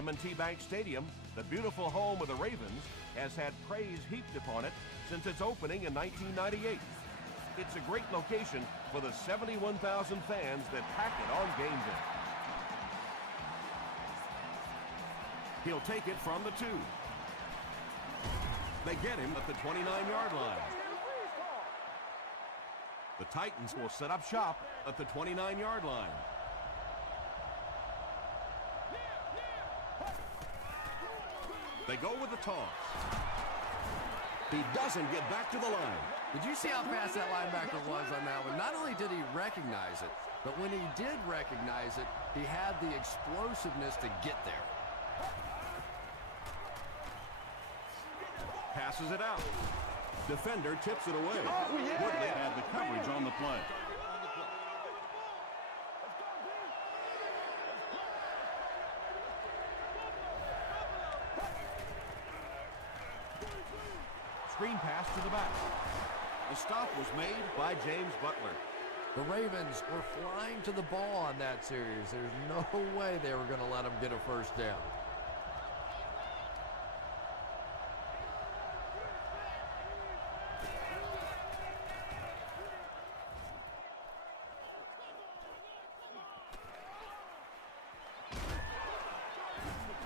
M&T Bank Stadium, the beautiful home of the Ravens, has had praise heaped upon it since its opening in 1998. It's a great location for the 71,000 fans that pack it on game day. He'll take it from the 2. They get him at the 29-yard line. The Titans will set up shop at the 29-yard line. They go with the toss. He doesn't get back to the line. Did you see how fast that linebacker was on that one? Not only did he recognize it, but when he did recognize it, he had the explosiveness to get there. Passes it out. Defender tips it away. Oh, yeah. Woodley had the coverage on the play. Screen pass to the back. The stop was made by James Butler. The Ravens were flying to the ball on that series. There's no way they were going to let them get a first down.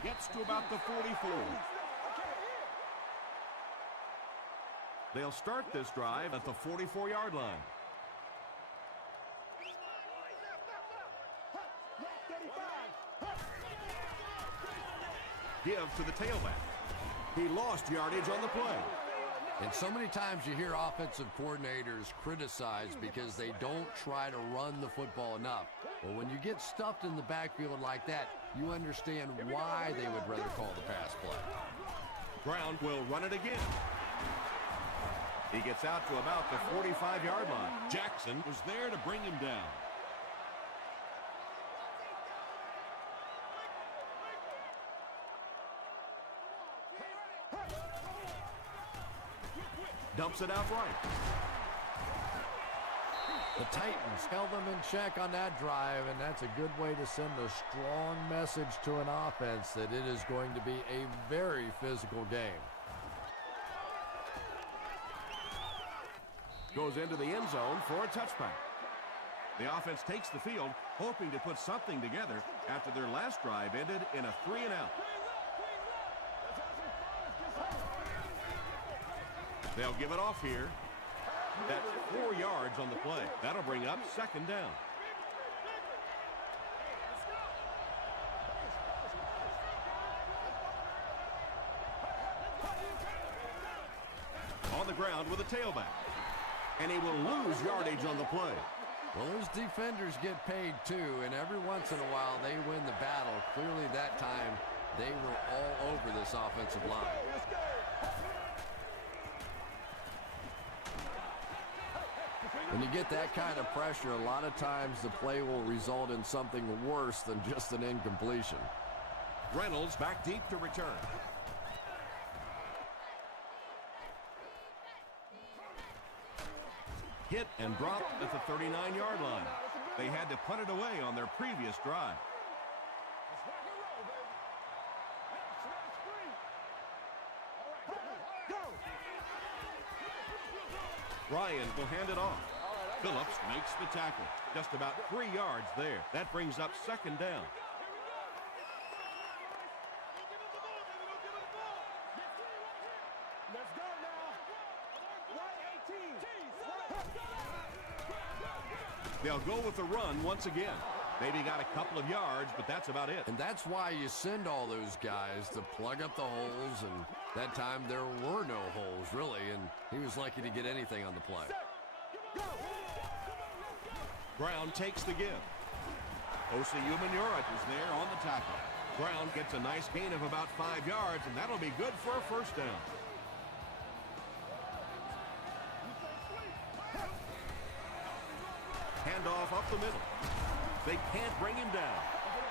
Gets to about the 44. They'll start this drive at the 44-yard line. Give to the tailback. He lost yardage on the play. And so many times you hear offensive coordinators criticized because they don't try to run the football enough. Well, when you get stuffed in the backfield like that, you understand why they would rather call the pass play. Brown will run it again. He gets out to about the 45-yard line. Jackson was there to bring him down. Dumps it out right. The Titans held them in check on that drive, and that's a good way to send a strong message to an offense that it is going to be a very physical game. Goes into the end zone for a touchback. The offense takes the field, hoping to put something together after their last drive ended in a 3-and-out. They'll give it off here. That's 4 yards on the play. That'll bring up second down. On the ground with a tailback. And he will lose yardage on the play. Well, those defenders get paid too, and every once in a while they win the battle. Clearly that time they were all over this offensive line. When you get that kind of pressure, a lot of times the play will result in something worse than just an incompletion. Reynolds back deep to return. Hit and dropped at the 39-yard line. They had to punt it away on their previous drive. Ryan will hand it off. Phillips makes the tackle. Just about 3 yards there. That brings up second down. Let's go now. Right 18. They'll go with the run once again. Maybe got a couple of yards, but that's about it. And that's why you send all those guys to plug up the holes, and that time there were no holes, really, and he was lucky to get anything on the play. Brown takes the give. Osi Umenyiora is there on the tackle. Brown gets a nice gain of about 5 yards, and that'll be good for a first down. Handoff up the middle. They can't bring him down.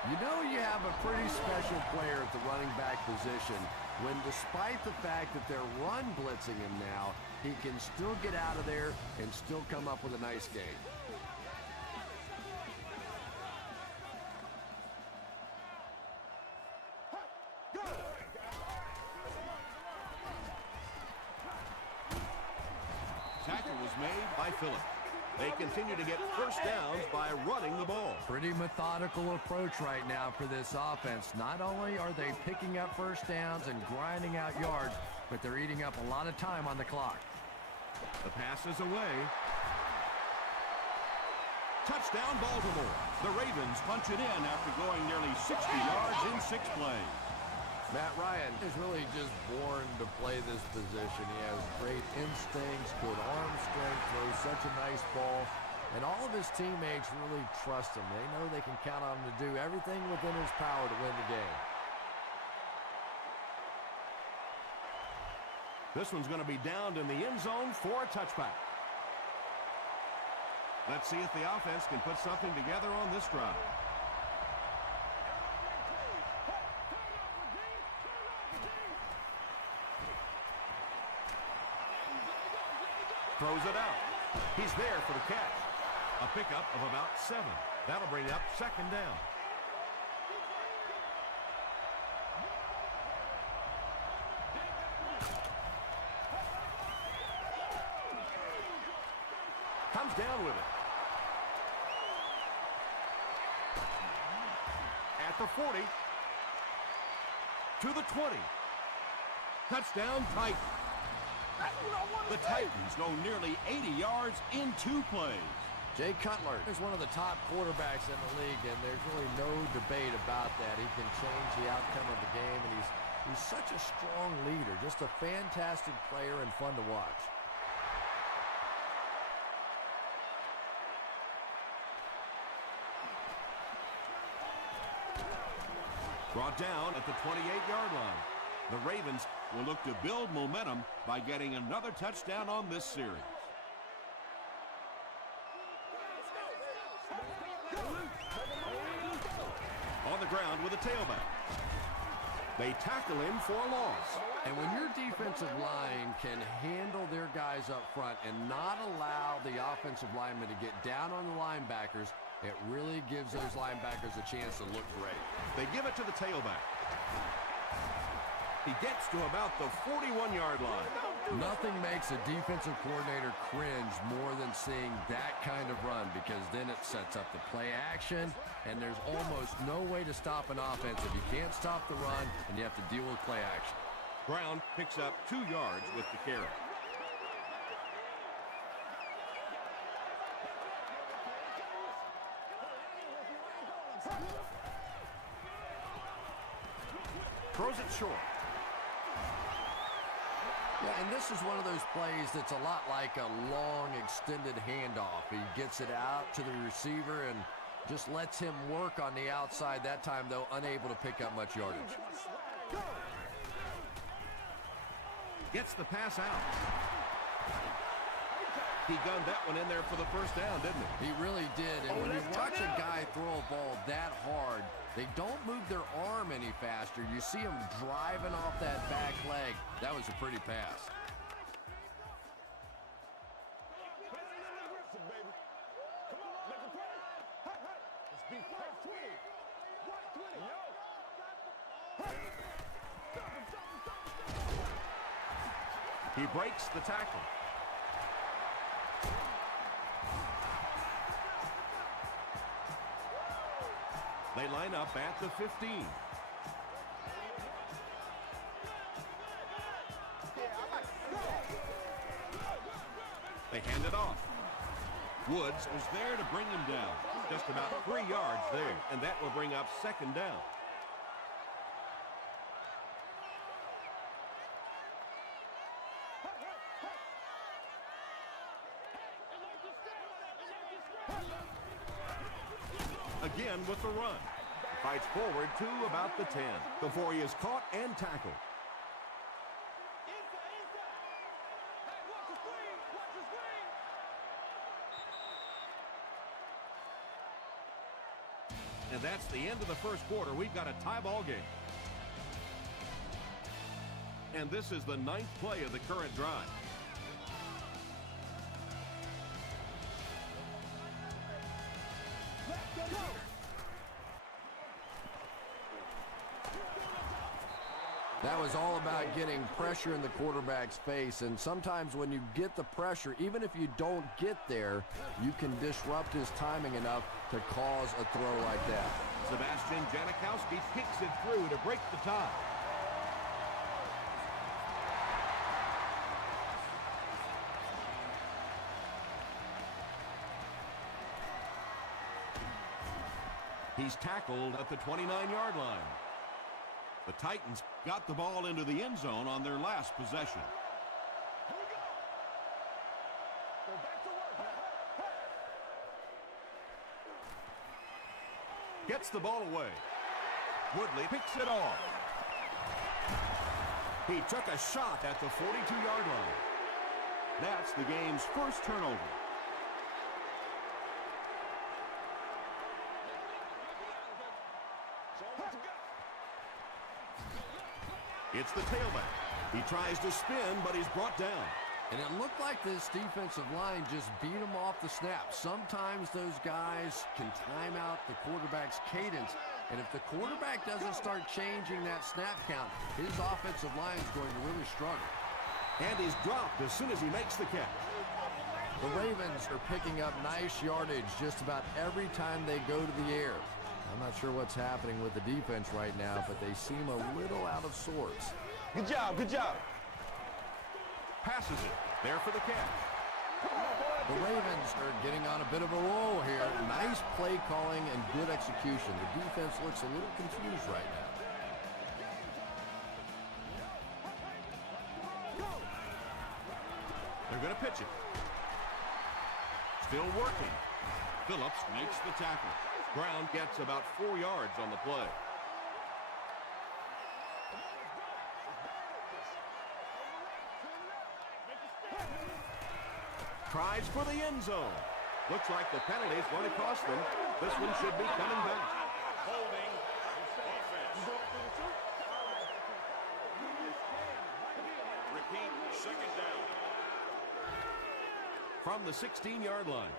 You know you have a pretty special player at the running back position when, despite the fact that they're run blitzing him now, he can still get out of there and still come up with a nice gain. Tackle was made by Phillips. They continue to get first downs by running the ball. Pretty methodical approach right now for this offense. Not only are they picking up first downs and grinding out yards, but they're eating up a lot of time on the clock. The pass is away. Touchdown, Baltimore. The Ravens punch it in after going nearly 60 yards in 6 plays. Matt Ryan is really just born to play this position. He has great instincts, good arm strength, throws such a nice ball, and all of his teammates really trust him. They know they can count on him to do everything within his power to win the game. This one's going to be downed in the end zone for a touchback. Let's see if the offense can put something together on this drive. Throws it out. He's there for the catch. A pickup of about 7. That'll bring up second down. Comes down with it. At the 40. To the 20. Touchdown, Titans. The Titans go nearly 80 yards in 2 plays. Jay Cutler is one of the top quarterbacks in the league, and there's really no debate about that. He can change the outcome of the game, and he's such a strong leader, just a fantastic player and fun to watch. Brought down at the 28-yard line. The Ravens will look to build momentum by getting another touchdown on this series. On the ground with a tailback. They tackle him for a loss. And when your defensive line can handle their guys up front and not allow the offensive linemen to get down on the linebackers, it really gives those linebackers a chance to look great. They give it to the tailback. He gets to about the 41-yard line. Nothing makes a defensive coordinator cringe more than seeing that kind of run, because then it sets up the play action, and there's almost no way to stop an offense if you can't stop the run and you have to deal with play action. Brown picks up 2 yards with the carry. Throws it short. Yeah, and this is one of those plays that's a lot like a long, extended handoff. He gets it out to the receiver and just lets him work on the outside. That time, though, unable to pick up much yardage. Gets the pass out. He gunned that one in there for the first down, didn't he? He really did. And when you watch a guy throw a ball that hard, they don't move their arm any faster. You see him driving off that back leg. That was a pretty pass. He breaks the tackle. They line up at the 15. They hand it off. Woods was there to bring him down. Just about 3 yards there, and that will bring up second down. Again with the run. Fights forward to about the 10 before he is caught and tackled. And that's the end of the first quarter. We've got a tie ball game. And this is the 9th play of the current drive. That was all about getting pressure in the quarterback's face, and sometimes when you get the pressure, even if you don't get there, you can disrupt his timing enough to cause a throw like that. Sebastian Janikowski kicks it through to break the tie. He's tackled at the 29-yard line. The Titans got the ball into the end zone on their last possession. Here we go. Go back to work. Gets the ball away. Woodley picks it off. He took a shot at the 42-yard line. That's the game's first turnover. It's the tailback. He tries to spin, but he's brought down. And it looked like this defensive line just beat him off the snap. Sometimes those guys can time out the quarterback's cadence, and if the quarterback doesn't start changing that snap count, his offensive line is going to really struggle. And he's dropped as soon as he makes the catch. The Ravens are picking up nice yardage just about every time they go to the air. I'm not sure what's happening with the defense right now, but they seem a little out of sorts. Good job, good job. Passes it. There for the catch. The Ravens are getting on a bit of a roll here. Nice play calling and good execution. The defense looks a little confused right now. They're going to pitch it. Still working. Phillips makes the tackle. Brown gets about 4 yards on the play. Tries for the end zone. Looks like the penalty is going to cost them. This one should be coming back. Holding offense. Repeat, second down. From the 16-yard line.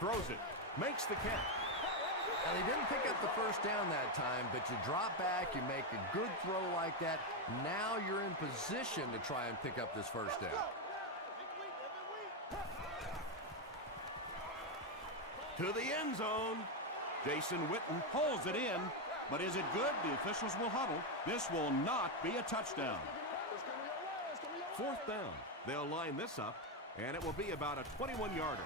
Throws it. Makes the catch. Now, they didn't pick up the first down that time, but you drop back, you make a good throw like that. Now you're in position to try and pick up this first down. To the end zone. Jason Witten pulls it in, but is it good? The officials will huddle. This will not be a touchdown. Fourth down. They'll line this up, and it will be about a 21-yarder.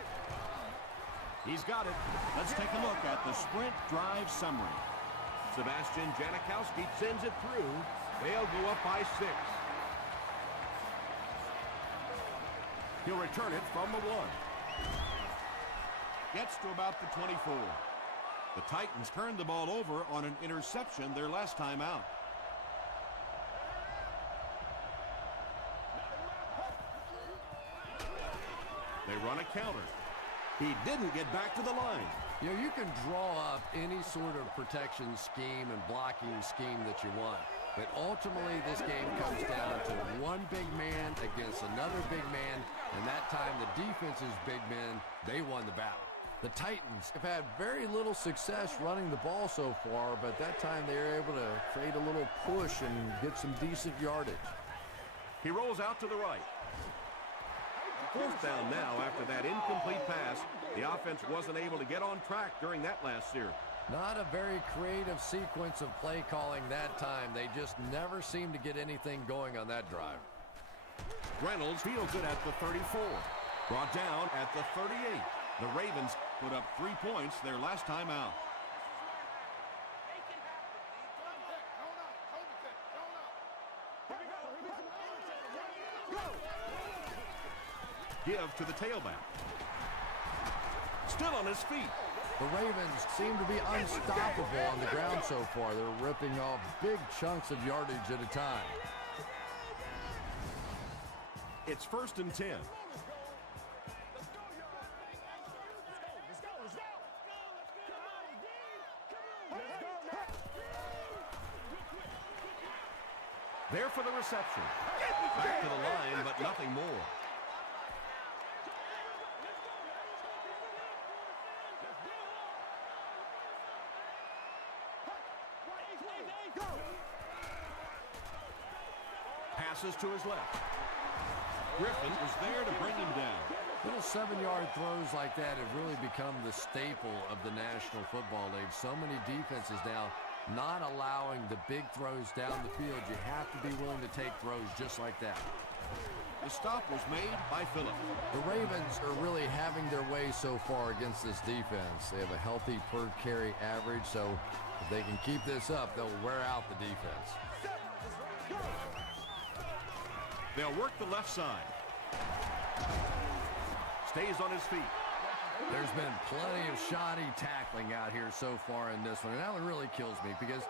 He's got it. Let's take a look at the sprint drive summary. Sebastian Janikowski sends it through. They'll go up by 6. He'll return it from the 1. Gets to about the 24. The Titans turned the ball over on an interception their last time out. They run a counter. He didn't get back to the line. You know, you can draw up any sort of protection scheme and blocking scheme that you want. But ultimately, this game comes down to one big man against another big man. And that time, the defense's big men, they won the battle. The Titans have had very little success running the ball so far, but that time they were able to create a little push and get some decent yardage. He rolls out to the right. Fourth down now after that incomplete pass. The offense wasn't able to get on track during that last series. Not a very creative sequence of play calling that time. They just never seemed to get anything going on that drive. Reynolds fields it at the 34. Brought down at the 38. The Ravens put up 3 points their last time out. Give to the tailback. Still on his feet. The Ravens seem to be unstoppable on the ground so far. They're ripping off big chunks of yardage at a time. It's 1st and 10. There for the reception. Back to the line, but nothing more. Passes to his left. Griffin was there to bring him down. Little 7-yard throws like that have really become the staple of the National Football League. So many defenses now not allowing the big throws down the field. You have to be willing to take throws just like that. The stop was made by Phillips. The Ravens are really having their way so far against this defense. They have a healthy per carry average, so if they can keep this up, they'll wear out the defense. They'll work the left side. Stays on his feet. There's been plenty of shoddy tackling out here so far in this one, and that one really kills me because,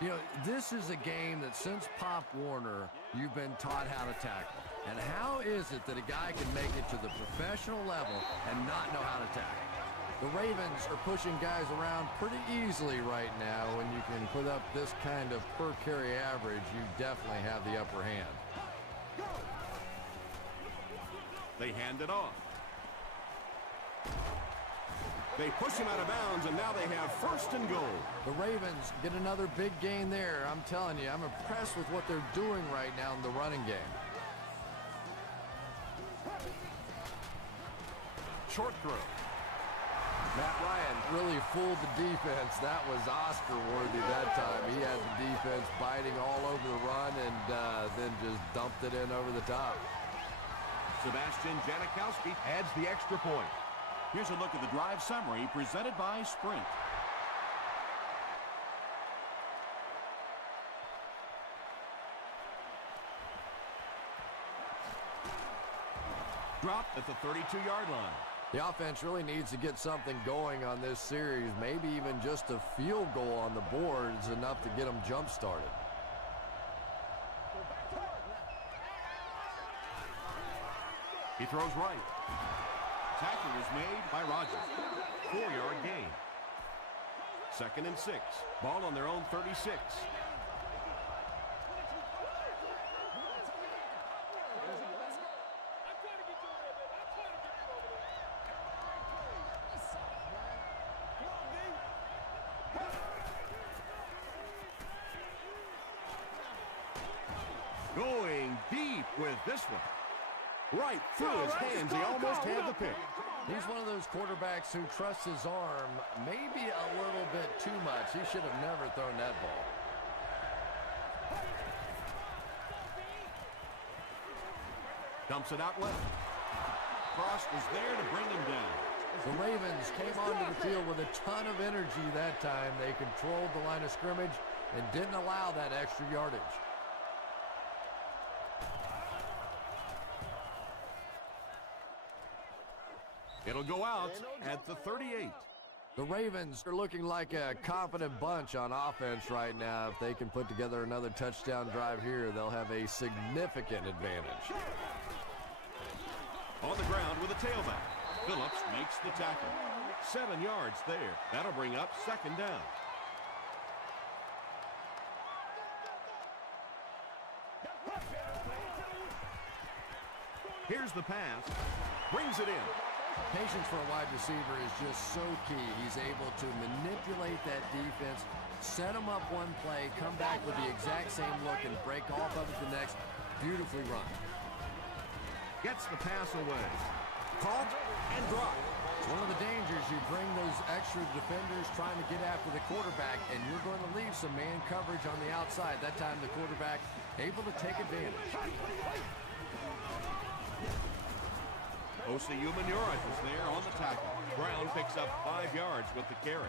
you know, this is a game that since Pop Warner, you've been taught how to tackle. And how is it that a guy can make it to the professional level and not know how to tackle? The Ravens are pushing guys around pretty easily right now. When you can put up this kind of per carry average, you definitely have the upper hand. They hand it off. They push him out of bounds, and now they have first and goal. The Ravens get another big gain there. I'm telling you, I'm impressed with what they're doing right now in the running game. Short throw. Matt Ryan really fooled the defense. That was Oscar-worthy that time. He had the defense biting all over the run and then just dumped it in over the top. Sebastian Janikowski adds the extra point. Here's a look at the drive summary presented by Sprint. Dropped at the 32-yard line. The offense really needs to get something going on this series. Maybe even just a field goal on the board is enough to get them jump-started. He throws right. Tackle is made by Rodgers. 4-yard gain. 2nd and 6. Ball on their own 36. Going deep with this one. Right through his hands. He almost had the pick. He's one of those quarterbacks who trusts his arm maybe a little bit too much. He should have never thrown that ball. Dumps it out left. Frost was there to bring him down. The Ravens came onto the field with a ton of energy that time. They controlled the line of scrimmage and didn't allow that extra yardage. It'll go out at the 38. The Ravens are looking like a confident bunch on offense right now. If they can put together another touchdown drive here, they'll have a significant advantage. On the ground with a tailback. Phillips makes the tackle. 7 yards there. That'll bring up 2nd down. Here's the pass. Brings it in. Patience for a wide receiver is just so key. He's able to manipulate that defense, set them up one play, come back with the exact same look, and break off of it the next. Beautifully run. Gets the pass away. Caught and dropped. It's one of the dangers. You bring those extra defenders trying to get after the quarterback, and you're going to leave some man coverage on the outside. That time the quarterback able to take advantage. Osi Umenyiora is there on the tackle. Brown picks up 5 yards with the carry.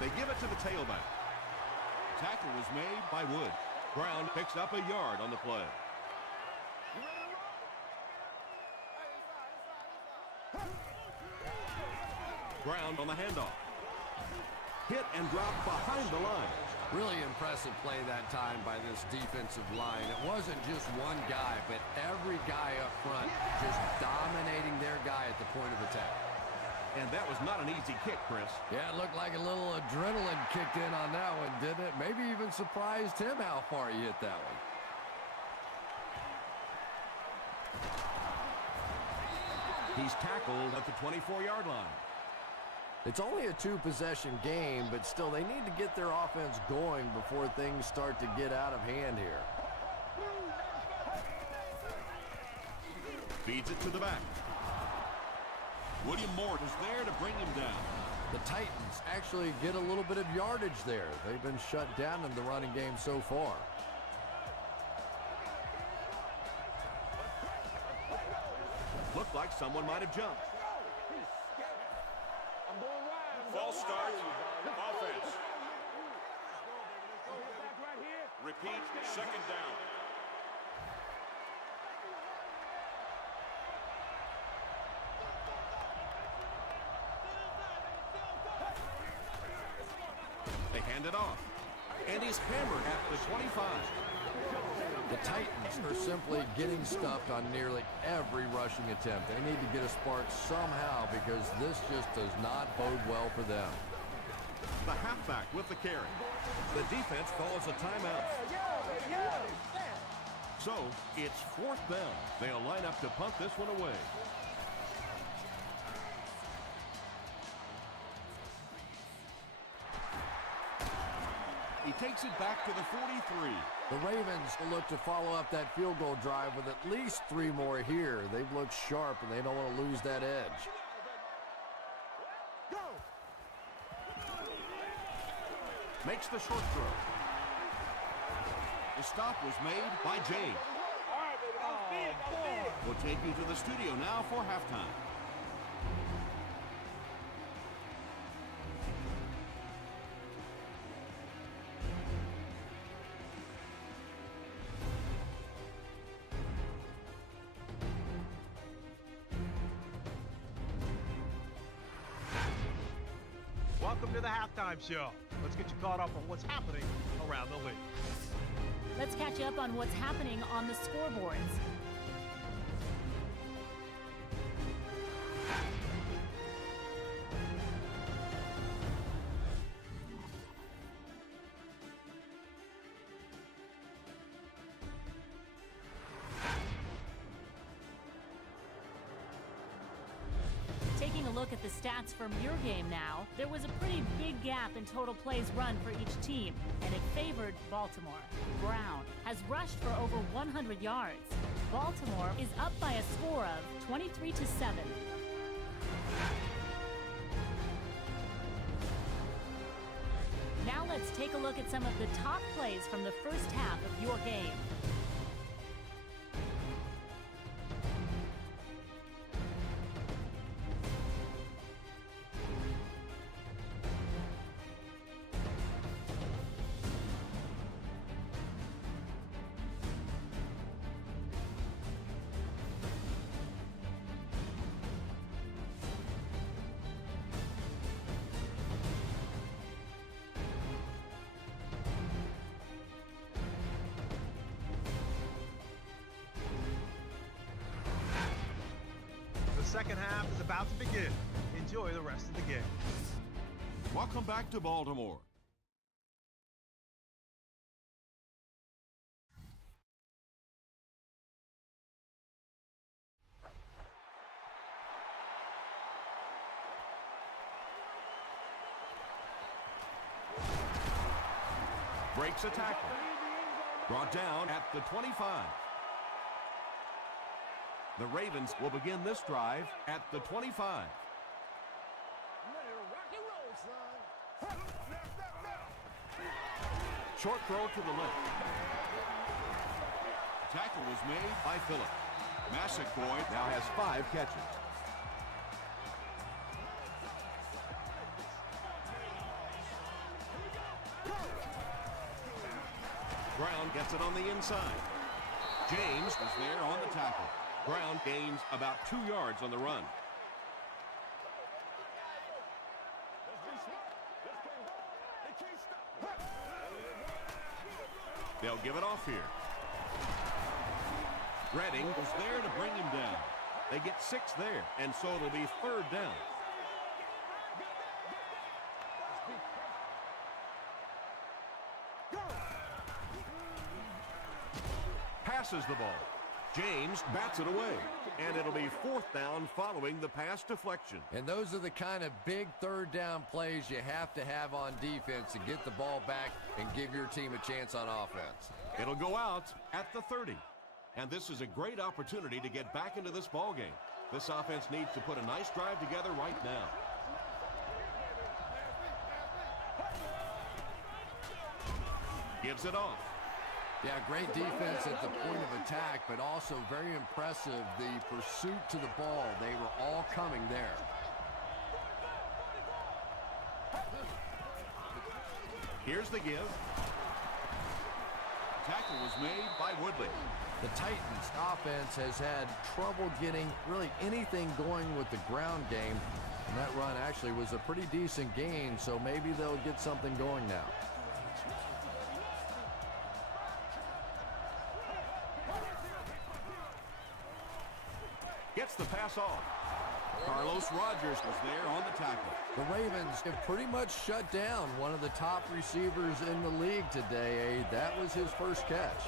They give it to the tailback. Tackle was made by Wood. Brown picks up a yard on the play. Brown on the handoff. Hit and drop behind the line. Really impressive play that time by this defensive line. It wasn't just one guy, but every guy up front just dominating their guy at the point of attack. And that was not an easy kick, Chris. Yeah, it looked like a little adrenaline kicked in on that one, didn't it? Maybe even surprised him how far he hit that one. He's tackled at the 24-yard line. It's only a two-possession game, but still they need to get their offense going before things start to get out of hand here. Feeds it to the back. William Mort is there to bring him down. The Titans actually get a little bit of yardage there. They've been shut down in the running game so far. Looked like someone might have jumped. False start. Offense. Repeat, second down. They hand it off. And he's hammered at the 25. The Titans are simply getting stuffed on nearly every rushing attempt. They need to get a spark somehow because this just does not bode well for them. The halfback with the carry. The defense calls a timeout. So, it's 4th down. They'll line up to punt this one away. He takes it back to the 43. The Ravens will look to follow up that field goal drive with at least 3 more here. They've looked sharp, and they don't want to lose that edge. Makes the short throw. The stop was made by James. We'll take you to the studio now for halftime. Welcome to the halftime show. Let's get you caught up on what's happening around the league. Let's catch you up on what's happening on the scoreboards. Taking a look at the stats from your game now, there was a pretty big gap in total plays run for each team, and it favored Baltimore. Brown has rushed for over 100 yards. Baltimore is up by a score of 23-7. Now let's take a look at some of the top plays from the first half of your game. The second half is about to begin. Enjoy the rest of the game. Welcome back to Baltimore. Breaks a tackle. Brought down at the 25. The Ravens will begin this drive at the 25. Short throw to the left. Tackle was made by Phillip. Massaquoi now has 5 catches. Brown gets it on the inside. James is there on the tackle. Brown gains about 2 yards on the run. They'll give it off here. Redding was there to bring him down. They get 6 there, and so it'll be 3rd down. Passes the ball. James bats it away, and it'll be 4th down following the pass deflection. And those are the kind of big third down plays you have to have on defense to get the ball back and give your team a chance on offense. It'll go out at the 30. And this is a great opportunity to get back into this ball game. This offense needs to put a nice drive together right now. Gives it off. Yeah, great defense at the point of attack, but also very impressive the pursuit to the ball. They were all coming there. Here's the give. Tackle was made by Woodley. The Titans offense has had trouble getting really anything going with the ground game. And that run actually was a pretty decent gain, so maybe they'll get something going now. Gets the pass off. Carlos Rogers was there on the tackle. The Ravens have pretty much shut down one of the top receivers in the league today. That was his first catch.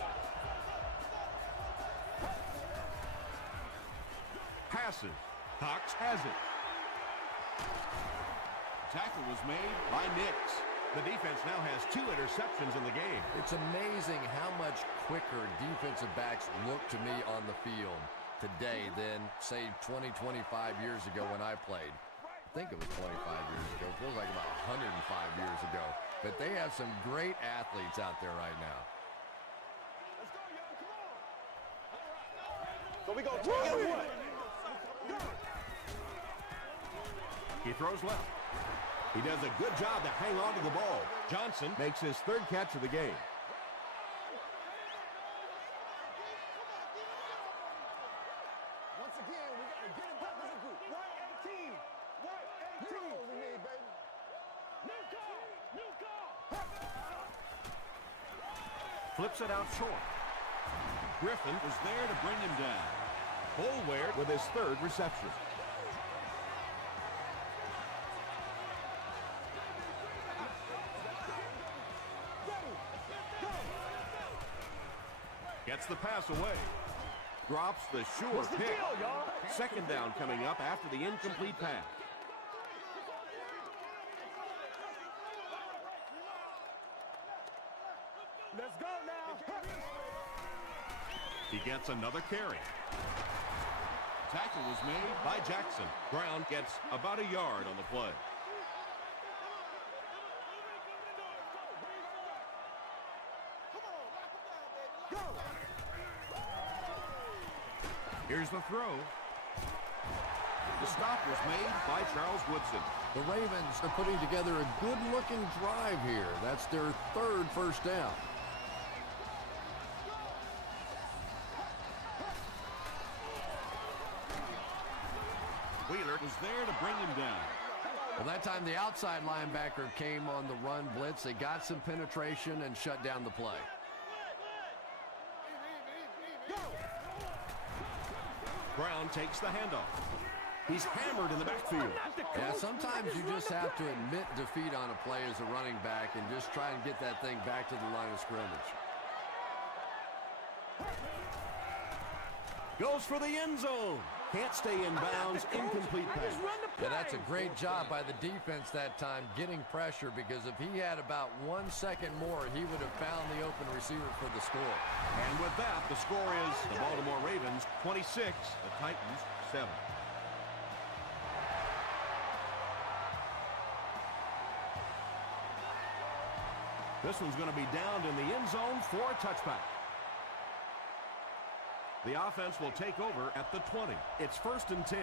Passes. Cox has it. Tackle was made by Nix. The defense now has 2 interceptions in the game. It's amazing how much quicker defensive backs look to me on the field today than, say, 20, 25 years ago when I played. I think it was 25 years ago. It feels like about 105 years ago. But they have some great athletes out there right now. So we go 2-1. He throws left. He does a good job to hang on to the ball. Johnson makes his 3rd catch of the game. Once again, we got to get it back as a group. 1-18. 1-18. We need, baby. New call. New call. Flips it out short. Griffin was there to bring him down. Boulware with his 3rd reception. Gets the pass away. Drops the sure pick. 2nd down coming up after the incomplete pass. Let's go now. He gets another carry. Tackle was made by Jackson. Brown gets about a yard on the play. Here's the throw. The stop was made by Charles Woodson. The Ravens are putting together a good-looking drive here. That's their 3rd first down. Wheeler was there to bring him down. Well, that time the outside linebacker came on the run blitz. They got some penetration and shut down the play. Brown takes the handoff. He's hammered in the backfield. Yeah, sometimes you just have to admit defeat on a play as a running back and just try and get that thing back to the line of scrimmage. Goes for the end zone. Can't stay in bounds. Incomplete pass. Yeah, that's a great job by the defense that time, getting pressure, because if he had about 1 second more, he would have found the open receiver for the score. And with that, the score is the Baltimore Ravens 26, the Titans 7. This one's going to be downed in the end zone for a touchback. The offense will take over at the 20. It's 1st and 10.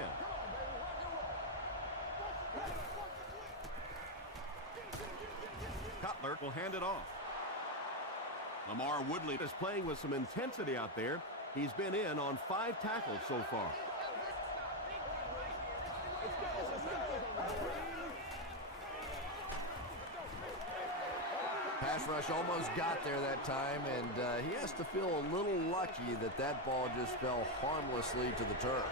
Cutler will hand it off. Lamar Woodley is playing with some intensity out there. He's been in on 5 tackles so far. Pass rush almost got there that time, and he has to feel a little lucky that that ball just fell harmlessly to the turf.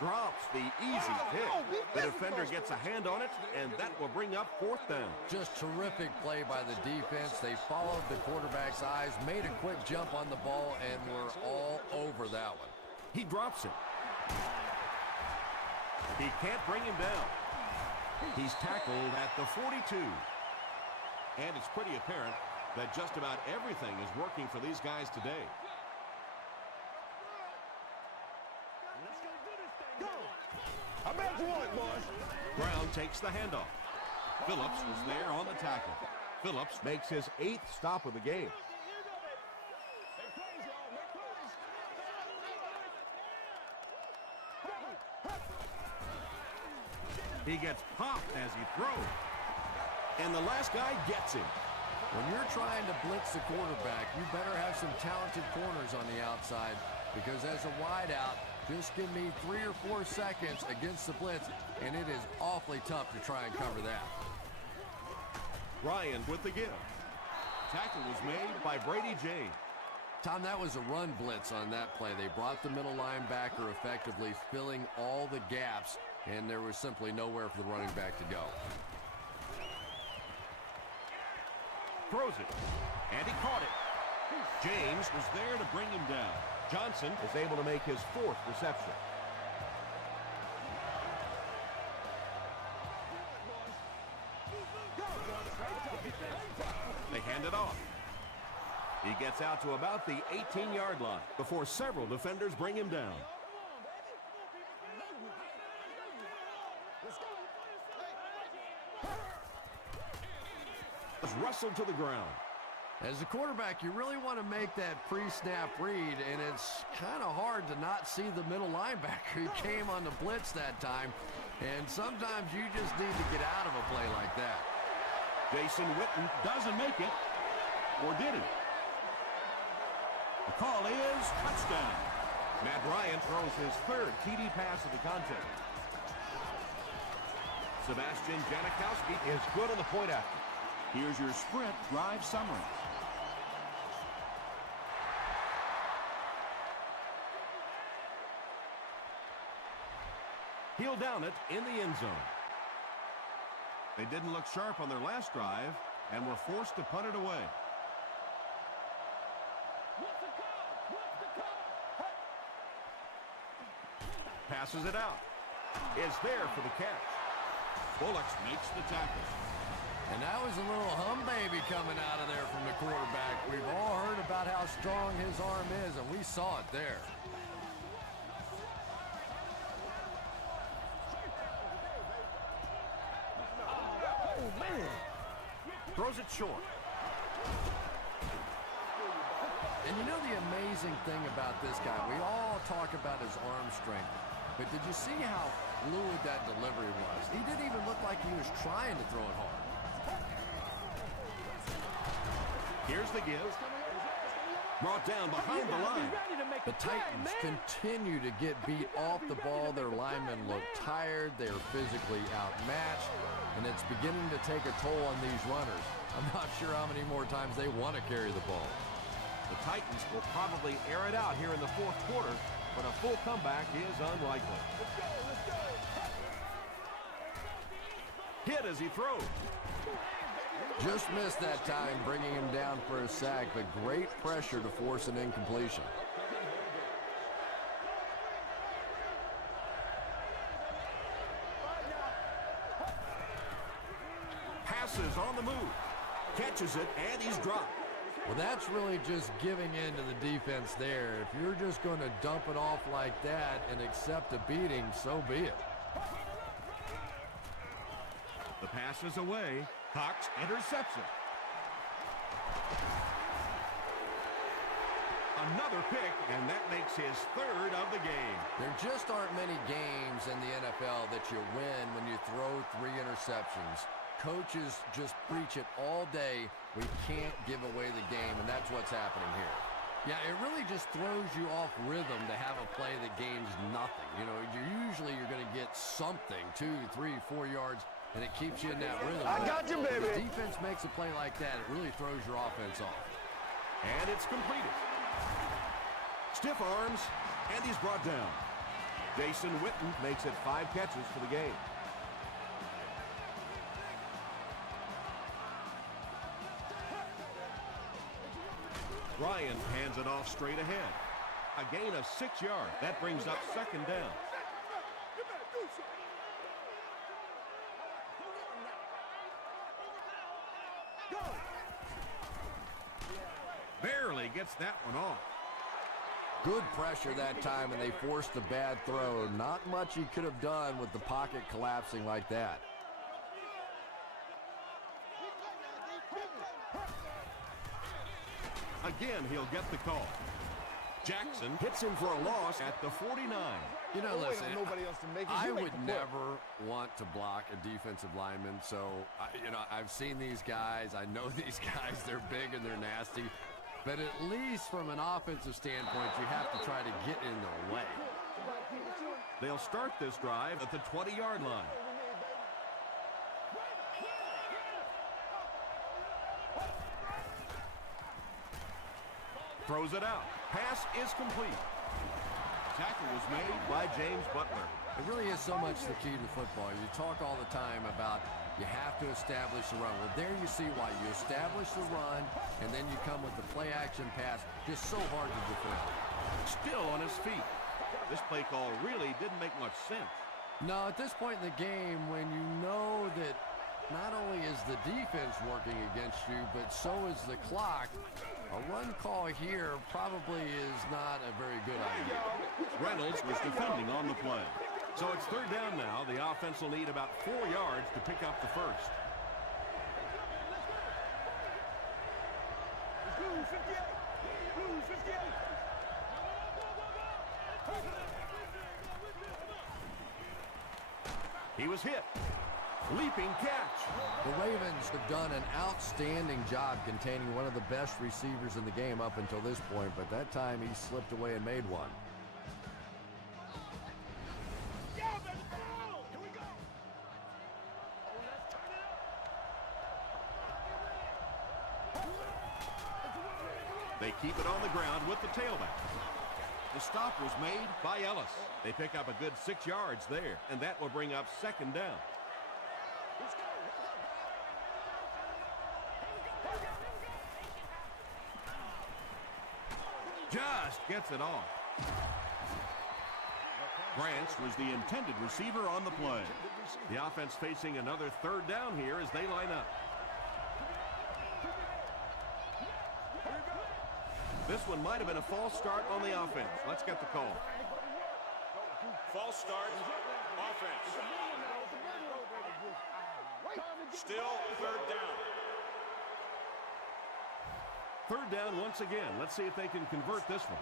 drops the easy pick. The defender gets a hand on it, and that will bring up 4th down. Just terrific play by the defense. They followed the quarterback's eyes, made a quick jump on the ball, and were all over that one. He drops it. He can't bring him down. He's tackled at the 42. And it's pretty apparent that just about everything is working for these guys today. I bet you want it, boys. Brown takes the handoff. Phillips was there on the tackle. Phillips makes his 8th stop of the game. He gets popped as he throws. And the last guy gets him. When you're trying to blitz the quarterback, you better have some talented corners on the outside, because as a wideout, just give me 3 or 4 seconds against the blitz, and it is awfully tough to try and cover that. Ryan with the give. Tackle was made by Brady James. Tom, that was a run blitz on that play. They brought the middle linebacker effectively, filling all the gaps, and there was simply nowhere for the running back to go. Throws it, and he caught it. James was there to bring him down. Johnson is able to make his 4th reception. They hand it off. He gets out to about the 18-yard line before several defenders bring him down. Was wrestled to the ground. As a quarterback, you really want to make that pre-snap read, and it's kind of hard to not see the middle linebacker who came on the blitz that time, and sometimes you just need to get out of a play like that. Jason Witten doesn't make it, or did he? The call is touchdown. Matt Ryan throws his 3rd TD pass of the contest. Sebastian Janikowski is good on the point after. Here's your sprint drive summary. He'll down it in the end zone. They didn't look sharp on their last drive and were forced to punt it away. Passes it out. Is there for the catch. Bullocks makes the tackle. And that was a little hum baby coming out of there from the quarterback. We've all heard about how strong his arm is, and we saw it there. Oh, man. Throws it short. And you know the amazing thing about this guy, we all talk about his arm strength, but did you see how fluid that delivery was? He didn't even look like he was trying to throw it hard. Here's the give. Brought down behind the line. The Titans continue to get beat off the ball. Their linemen look tired. They're physically outmatched, and it's beginning to take a toll on these runners. I'm not sure how many more times they want to carry the ball. The Titans will probably air it out here in the 4th quarter, but a full comeback is unlikely. Hit as he throws. Just missed that time, bringing him down for a sack, but great pressure to force an incompletion. Passes on the move. Catches it, and he's dropped. Well, that's really just giving in to the defense there. If you're just going to dump it off like that and accept a beating, so be it. The pass is away. Cox intercepts it. Another pick, and that makes his 3rd of the game. There just aren't many games in the NFL that you win when you throw 3 interceptions. Coaches just preach it all day. We can't give away the game, and that's what's happening here. Yeah, it really just throws you off rhythm to have a play that gains nothing. You know, usually you're going to get something, 2, 3, 4 yards, and it keeps you in that rhythm. I got you, baby. When the defense makes a play like that, it really throws your offense off. And it's completed. Stiff arms, and he's brought down. Jason Witten makes it 5 catches for the game. Ryan hands it off straight ahead. A gain of 6 yards. That brings up 2nd down. Barely gets that one off. Good pressure that time, and they forced a bad throw. Not much he could have done with the pocket collapsing like that. Again, he'll get the call. Jackson hits him for a loss at the 49. You know, listen, nobody else to make it. I You make would the play. never want to block a defensive lineman. So, I've seen these guys. I know these guys. They're big and they're nasty. But at least from an offensive standpoint, you have to try to get in their way. They'll start this drive at the 20-yard line. Throws it out. Pass is complete. Tackle was made by James Butler. It really is so much the key to football. You talk all the time about you have to establish the run. Well, there you see why. You establish the run, and then you come with the play-action pass. Just so hard to defend. Still on his feet. This play call really didn't make much sense. No, at this point in the game, when you know that not only is the defense working against you, but so is the clock, a run call here probably is not a very good idea. Reynolds was defending on the play. So it's 3rd down now. The offense will need about 4 yards to pick up the first. Blue 58. Blue 58. He was hit. Leaping catch. The Ravens have done an outstanding job containing one of the best receivers in the game up until this point, but that time he slipped away and made one. They keep it on the ground with the tailback. The stop was made by Ellis. They pick up a good 6 yards there, and that will bring up 2nd down. Just gets it off. Branch was the intended receiver on the play. The offense facing another 3rd down here as they line up. This one might have been a false start on the offense. Let's get the call. False start, offense. Still 3rd down. 3rd down once again. Let's see if they can convert this one.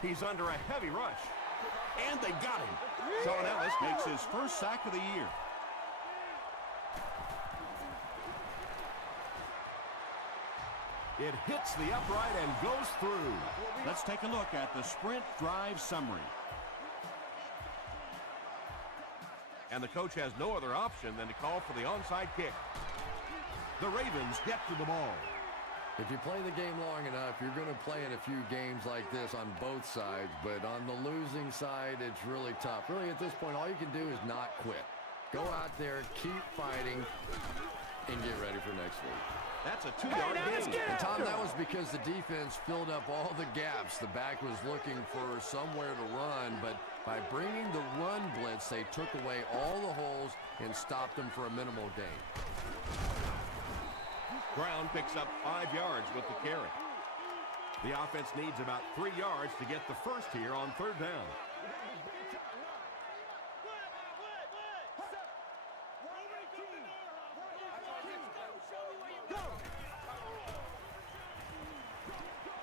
He's under a heavy rush. And they got him. Sean Ellis makes his first sack of the year. It hits the upright and goes through. Let's take a look at the sprint drive summary. And the coach has no other option than to call for the onside kick. The Ravens get to the ball. If you play the game long enough, you're going to play in a few games like this on both sides, but on the losing side, it's really tough. Really, at this point, all you can do is not quit. Go out there, keep fighting, and get ready for next week. That's a 2-yard gain. And Tom, that was because the defense filled up all the gaps. The back was looking for somewhere to run, but by bringing the run blitz, they took away all the holes and stopped them for a minimal gain. Brown picks up 5 yards with the carry. The offense needs about 3 yards to get the first here on 3rd down.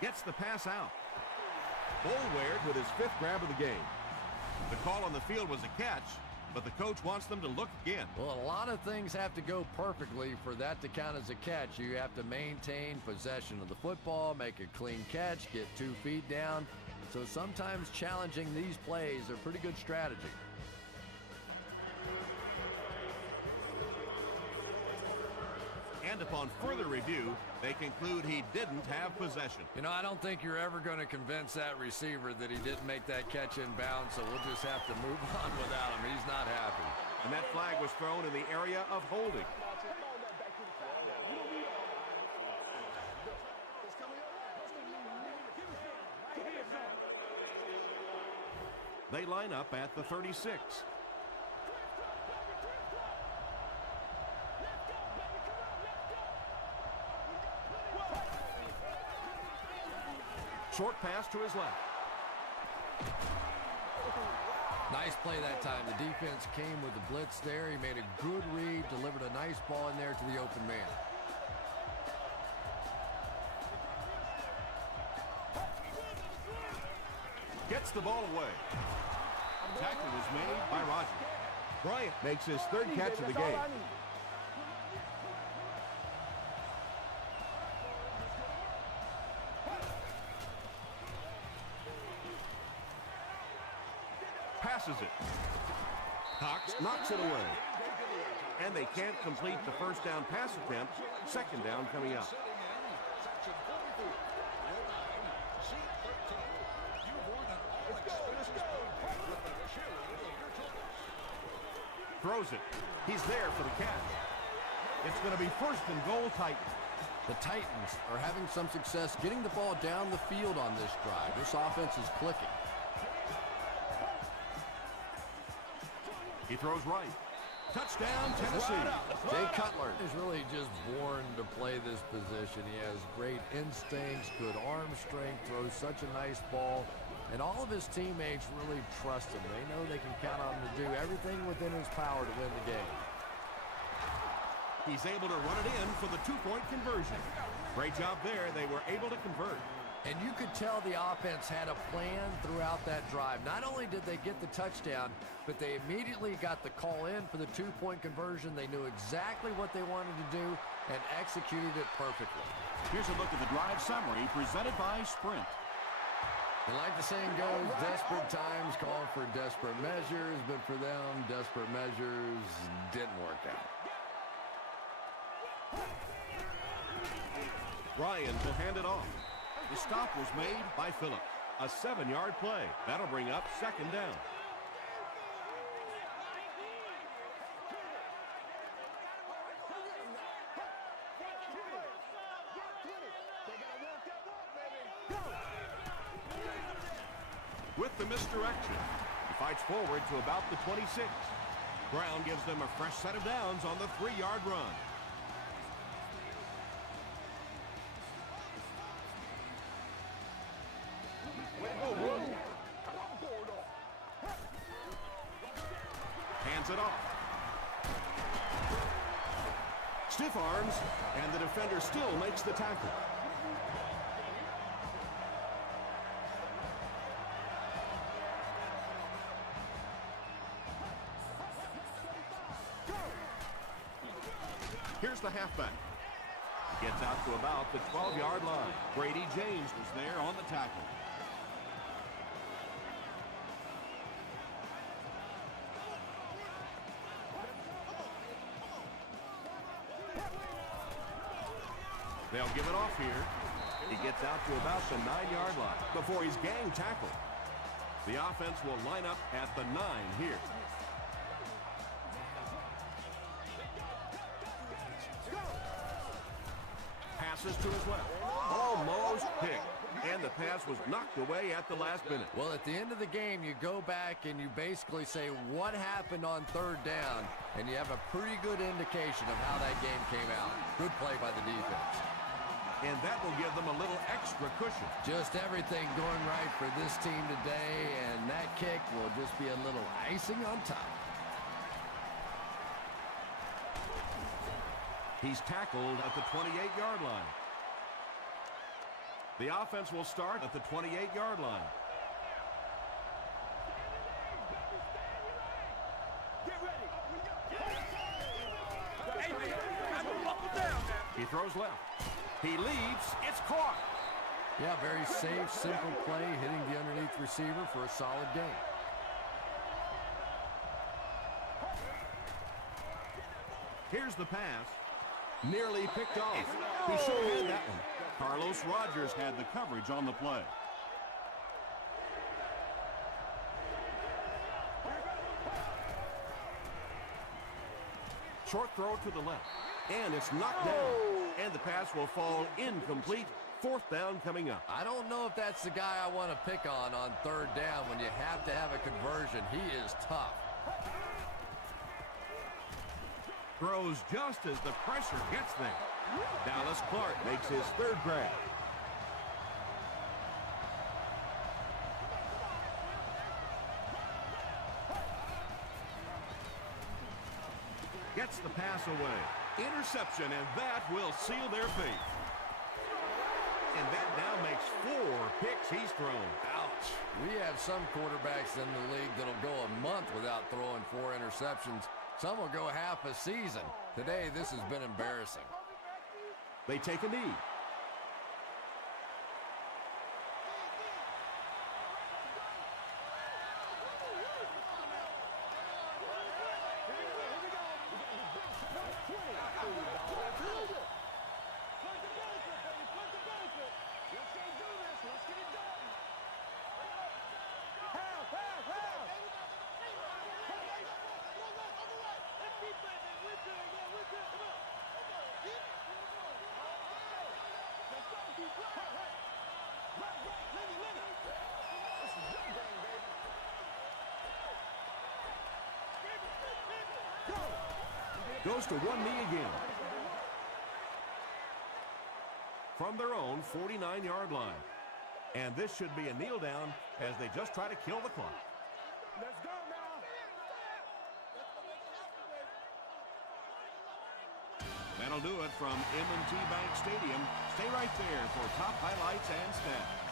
Gets the pass out. Boulware with his 5th grab of the game. The call on the field was a catch, but the coach wants them to look again. Well, a lot of things have to go perfectly for that to count as a catch. You have to maintain possession of the football, make a clean catch, get 2 feet down. So sometimes challenging these plays are pretty good strategy. And upon further review, they conclude he didn't have possession. You know, I don't think you're ever going to convince that receiver that he didn't make that catch in bounds, so we'll just have to move on without him. He's not happy. And that flag was thrown in the area of holding. They line up at the 36. Short pass to his left. Nice play that time. The defense came with the blitz there. He made a good read, delivered a nice ball in there to the open man. Gets the ball away. Tackle was made by Rogers. Bryant makes his third catch of the game. Passes it. Cox knocks it away. And they can't complete the first down pass attempt. Second down coming up. Throws it. He's there for the catch. It's going to be first and goal Titans. The Titans are having some success getting the ball down the field on this drive. This offense is clicking. He throws right. Touchdown, Tennessee. Jay Cutler is really just born to play this position. He has great instincts, good arm strength, throws such a nice ball. And all of his teammates really trust him. They know they can count on him to do everything within his power to win the game. He's able to run it in for the two-point conversion. Great job there. They were able to convert. And you could tell the offense had a plan throughout that drive. Not only did they get the touchdown, but they immediately got the call in for the two-point conversion. They knew exactly what they wanted to do and executed it perfectly. Here's a look at the drive summary presented by Sprint. And like the saying goes, desperate times call for desperate measures, but for them, desperate measures didn't work out. Ryan will hand it off. The stop was made by Phillips. A 7-yard play. That'll bring up second down. With the misdirection, he fights forward to about the 26. Brown gives them a fresh set of downs on the 3-yard run. Hands it off. Stiff arms, and the defender still makes the tackle. Here's the halfback. Gets out to about the 12-yard line. Brady James was there on the tackle. They'll give it off here. He gets out to about the 9-yard line before he's gang tackled. The offense will line up at the 9 here. Passes to his left. Almost picked. And the pass was knocked away at the last minute. Well, at the end of the game, you go back and you basically say what happened on third down, and you have a pretty good indication of how that game came out. Good play by the defense. And that will give them a little extra cushion. Just everything going right for this team today, and that kick will just be a little icing on top. He's tackled at the 28-yard line. The offense will start at the 28-yard line. He throws left. He leads. It's caught. Yeah, very safe, simple play, hitting the underneath receiver for a solid gain. Here's the pass. Nearly picked off. He sure had that one. Carlos Rogers had the coverage on the play. Short throw to the left. And it's knocked down. And the pass will fall incomplete. Fourth down coming up. I don't know if that's the guy I want to pick on third down when you have to have a conversion. He is tough. Throws just as the pressure gets there. Dallas Clark makes his third grab. Gets the pass away. Interception, and that will seal their fate. And that now makes 4 picks he's thrown. Ouch. We have some quarterbacks in the league that'll go a month without throwing 4 interceptions. Some will go half a season. Today, this has been embarrassing. They take a knee. Goes to one knee again. From their own 49-yard line. And this should be a kneel down as they just try to kill the clock. Let's go now. That'll do it from M&T Bank Stadium. Stay right there for top highlights and stats.